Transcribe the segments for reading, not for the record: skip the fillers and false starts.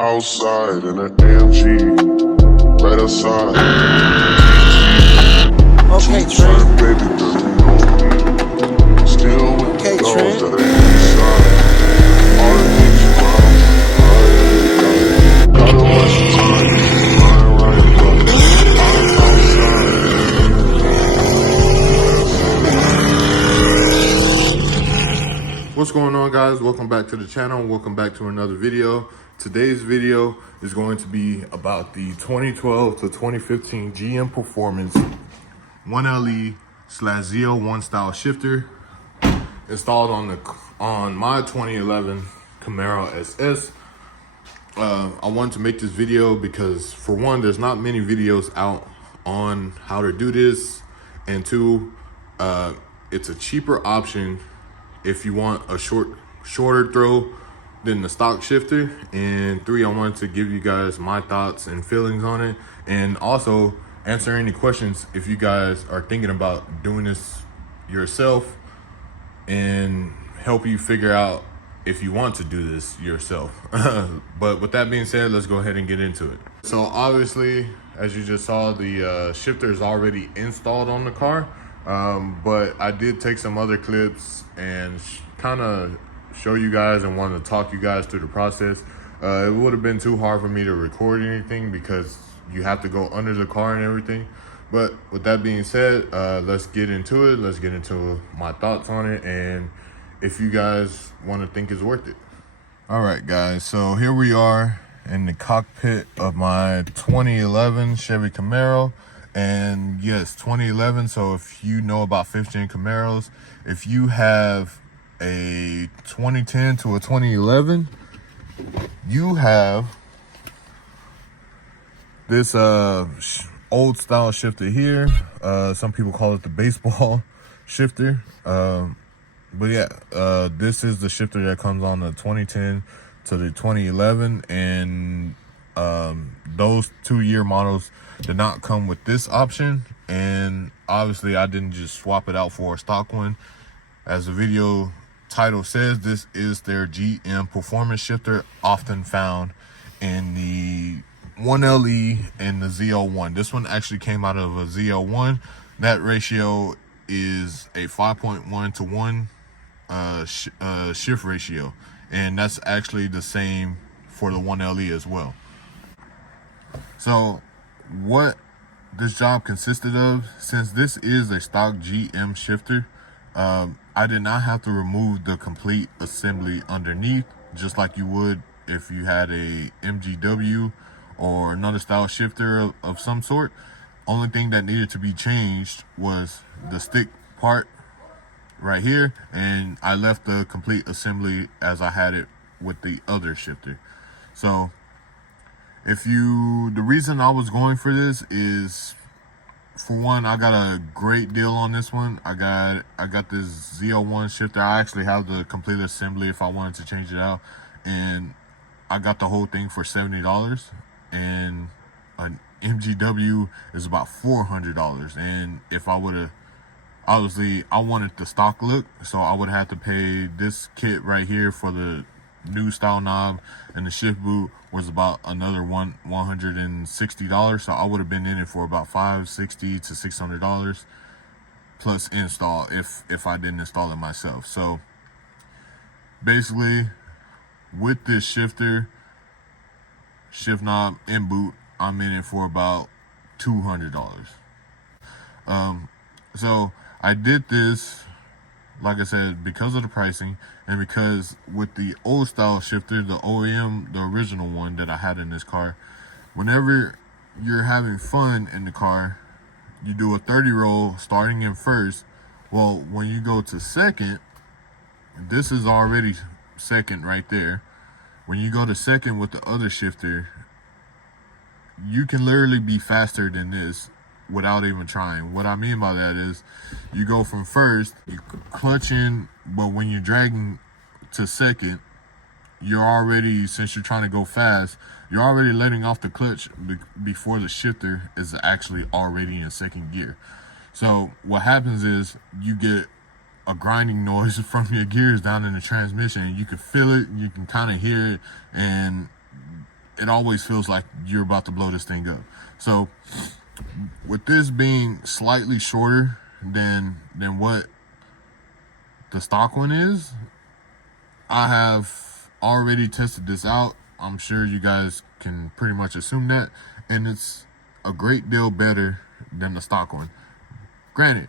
Outside in an AMG, right outside. Okay, Two-time Trent. baby girl, you know me. Still with Okay, the girls Trent. that are inside. All the niggas round, gotta watch the time. Lying right about it. I'm outside. What's going on, guys? Welcome back to the channel. Welcome back to another video. Today's video is going to be about the 2012 to 2015 GM Performance 1LE/Z01 style shifter installed on my 2011 Camaro SS. I wanted to make this video because, for one, there's not many videos out on how to do this, and two, it's a cheaper option if you want a shorter throw than the stock shifter. And three, I wanted to give you guys my thoughts and feelings on it, and also answer any questions if you guys are thinking about doing this yourself, and help you figure out if you want to do this yourself. But with that being said, let's go ahead and get into it. So obviously, as you just saw, the shifter is already installed on the car, but I did take some other clips and kind of show you guys and wanted to talk you guys through the process. It would have been too hard for me to record anything because you have to go under the car and everything. But with that being said, let's get into it. Let's get into my thoughts on it, and if you guys want to think it's worth it. All right, guys, so here we are in the cockpit of my 2011 Chevy Camaro. And yes, 2011. So if you know about 5th-gen Camaros, if you have a 2010 to a 2011, you have this old style shifter here. Some people call it the baseball shifter. But yeah, this is the shifter that comes on the 2010 to the 2011, and those 2-year models did not come with this option. And obviously I didn't just swap it out for a stock one. As the video title says, this is their GM Performance shifter, often found in the 1LE and the Z01. This one actually came out of a Z01. That ratio is a 5.1 to 1 shift ratio, and that's actually the same for the 1LE as well. So what this job consisted of, since this is a stock GM shifter, I did not have to remove the complete assembly underneath, just like you would if you had a MGW or another style shifter of some sort. Only thing that needed to be changed was the stick part right here, and I left the complete assembly as I had it with the other shifter. So the reason I was going for this is, for one, I got a great deal on this one. I got this Z01 shifter. I actually have the complete assembly if I wanted to change it out, and I got the whole thing for $70, and an MGW is about $400. And if I would have, obviously I wanted the stock look, so I would have to pay this kit right here for the new style knob, and the shift boot was about another $160. So I would have been in it for about $560 to $600 plus install if I didn't install it myself. So basically, with this shifter, shift knob, and boot, I'm in it for about $200. So I did this, like I said, because of the pricing, and because with the old style shifter, the OEM, the original one that I had in this car, whenever you're having fun in the car, you do a 30 roll starting in first. Well, when you go to second, this is already second right there. When you go to second with the other shifter, you can literally be faster than this without even trying. What I mean by that is, you go from first, you clutch in, but when you're dragging to second, you're already, since you're trying to go fast, you're already letting off the clutch before the shifter is actually already in second gear. So what happens is, you get a grinding noise from your gears down in the transmission. You can feel it, you can kind of hear it, and it always feels like you're about to blow this thing up. So with this being slightly shorter than what the stock one is, I have already tested this out. I'm sure you guys can pretty much assume that, and it's a great deal better than the stock one. Granted,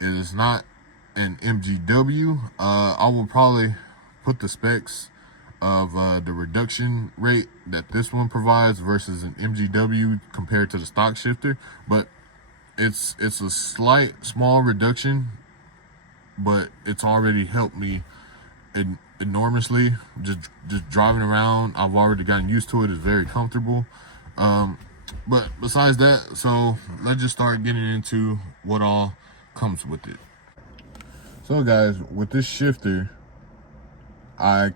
it is not an MGW. I will probably put the specs of the reduction rate that this one provides versus an MGW compared to the stock shifter, but it's a small reduction, but it's already helped me enormously. Just driving around, I've already gotten used to it. It's very comfortable. But besides that, so let's just start getting into what all comes with it. So guys, with this shifter, I've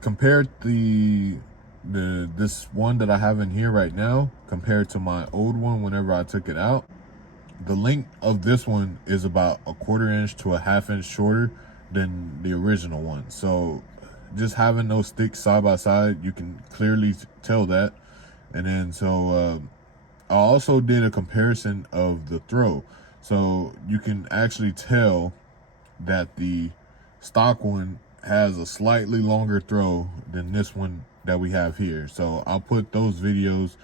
compared this one that I have in here right now compared to my old one whenever I took it out. The length of this one is about a 1/4 inch to a 1/2 inch shorter than the original one. So just having those sticks side by side, you can clearly tell that. And then so I also did a comparison of the throw. So you can actually tell that the stock one has a slightly longer throw than this one that we have here. So I'll put those videos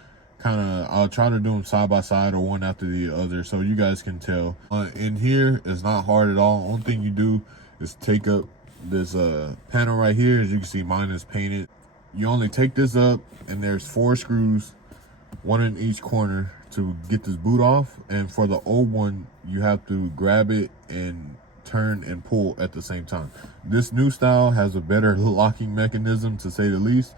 I'll try to do them side by side or one after the other so you guys can tell. In here, it's not hard at all. Only thing you do is take up this panel right here. As you can see, mine is painted. You only take this up, and there's 4 screws, one in each corner, to get this boot off. And for the old one, you have to grab it and turn and pull at the same time. This new style has a better locking mechanism, to say the least.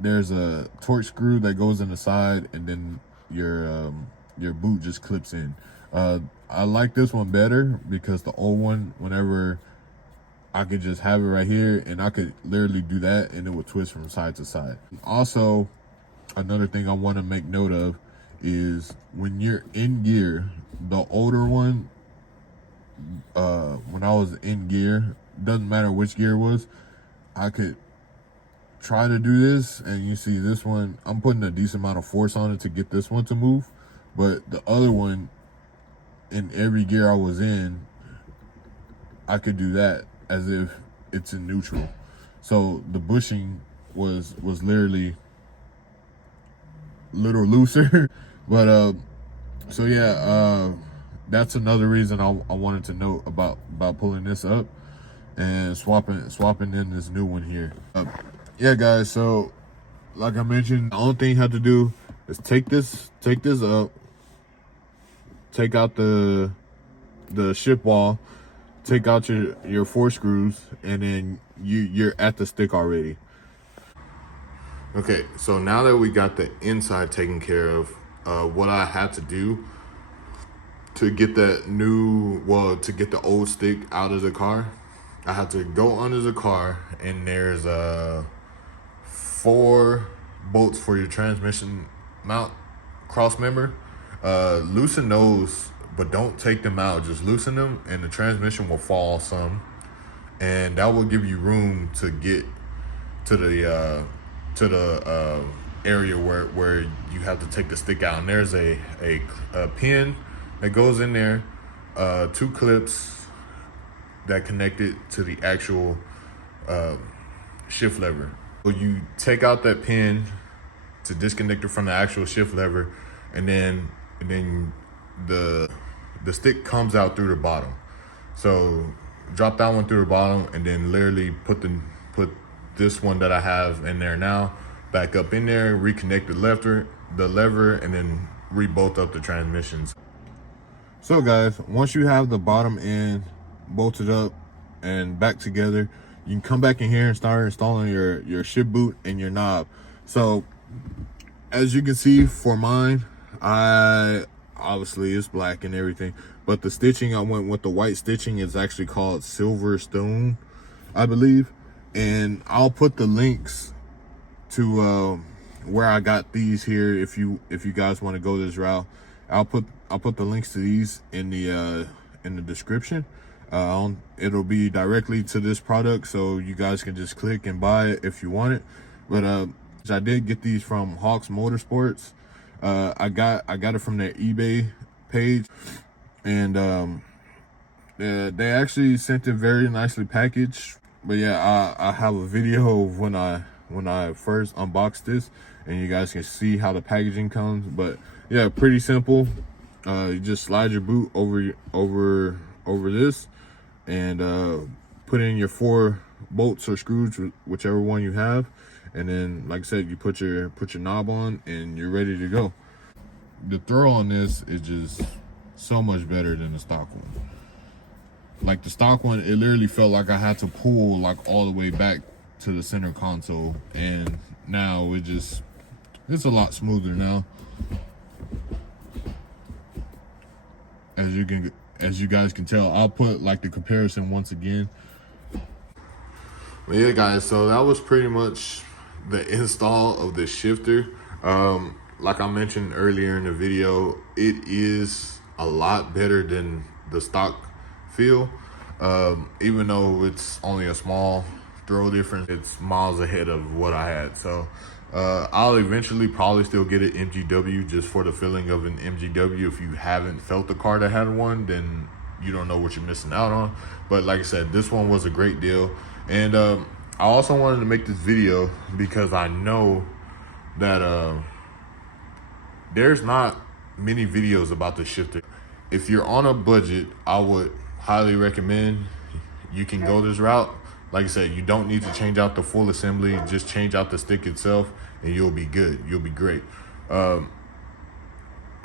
There's a torque screw that goes in the side, and then your boot just clips in. I like this one better because the old one, whenever I could just have it right here and I could literally do that and it would twist from side to side. Also, another thing I want to make note of is when you're in gear, the older one, when I was in gear, doesn't matter which gear it was, I could try to do this, and you see this one, I'm putting a decent amount of force on it to get this one to move, but the other one, in every gear I was in, I could do that as if it's in neutral. So the bushing was literally a little looser. But so yeah, that's another reason I wanted to note about pulling this up and swapping in this new one here. Yeah guys, so like I mentioned, the only thing you have to do is take this up, take out the shift wall, take out your 4 screws, and then you're at the stick already. Okay, so now that we got the inside taken care of, what I had to do to get to get the old stick out of the car, I had to go under the car, and there's 4 bolts for your transmission mount cross member. Loosen those, but don't take them out. Just loosen them, and the transmission will fall some, and that will give you room to get to the area where you have to take the stick out. And there's a pin that goes in there, 2 clips that connect it to the actual shift lever. So you take out that pin to disconnect it from the actual shift lever, and then the stick comes out through the bottom. So drop that one through the bottom, and then literally put this one that I have in there now back up in there, reconnect the lever, and then re-bolt up the transmissions. So guys, once you have the bottom end bolted up and back together, you can come back in here and start installing your shift boot and your knob. So as you can see, for mine, obviously it's black and everything, but the stitching, I went with the white stitching. Is actually called silver stone, I believe. And I'll put the links to where I got these here if you guys want to go this route. I'll put the links to these in the description. It'll be directly to this product, so you guys can just click and buy it if you want it. But I did get these from Hawks Motorsports. I got it from their eBay page, and they actually sent it very nicely packaged. But yeah, I have a video of when I first unboxed this, and you guys can see how the packaging comes. But yeah, pretty simple. You just slide your boot over this, and put in your 4 bolts or screws, whichever one you have, and then, like I said, you put your knob on, and you're ready to go. The throw on this is just so much better than the stock one. Like the stock one, it literally felt like I had to pull like all the way back to the center console, and now it's a lot smoother now. As you guys can tell, I'll put like the comparison once again. But yeah, guys, so that was pretty much the install of the shifter. Like I mentioned earlier in the video, it is a lot better than the stock feel. Even though it's only a small throw difference, it's miles ahead of what I had. So I'll eventually probably still get an MGW just for the feeling of an MGW. If you haven't felt the car that had one, then you don't know what you're missing out on. But like I said, this one was a great deal. And I also wanted to make this video because I know that there's not many videos about the shifter. If you're on a budget, I would highly recommend you can go this route. Like I said, you don't need to change out the full assembly, just change out the stick itself, and you'll be good. You'll be great. As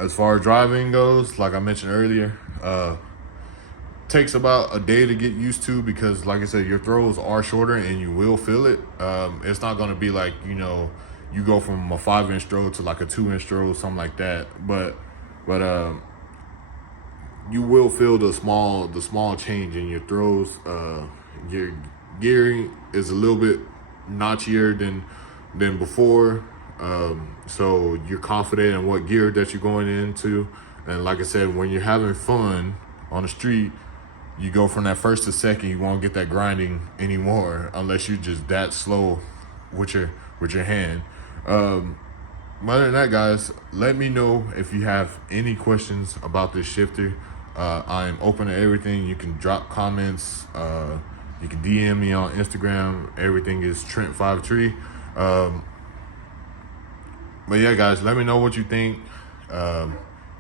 far as driving goes, like I mentioned earlier, takes about a day to get used to, because like I said, your throws are shorter and you will feel it. It's not going to be like, you know, you go from a 5-inch throw to like a 2-inch throw, something like that. But you will feel the small change in your throws. Your gearing is a little bit notchier than before. So you're confident in what gear that you're going into. And like I said, when you're having fun on the street, you go from that first to second. You won't get that grinding anymore unless you're just that slow with your hand. Other than that, guys, let me know if you have any questions about this shifter. I'm open to everything. You can drop comments. You can DM me on Instagram. Everything is Trent53. But yeah, guys, let me know what you think.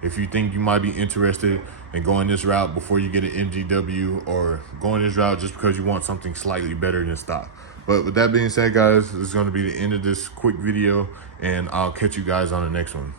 If you think you might be interested in going this route before you get an MGW, or going this route just because you want something slightly better than stock. But with that being said, guys, this is going to be the end of this quick video, and I'll catch you guys on the next one.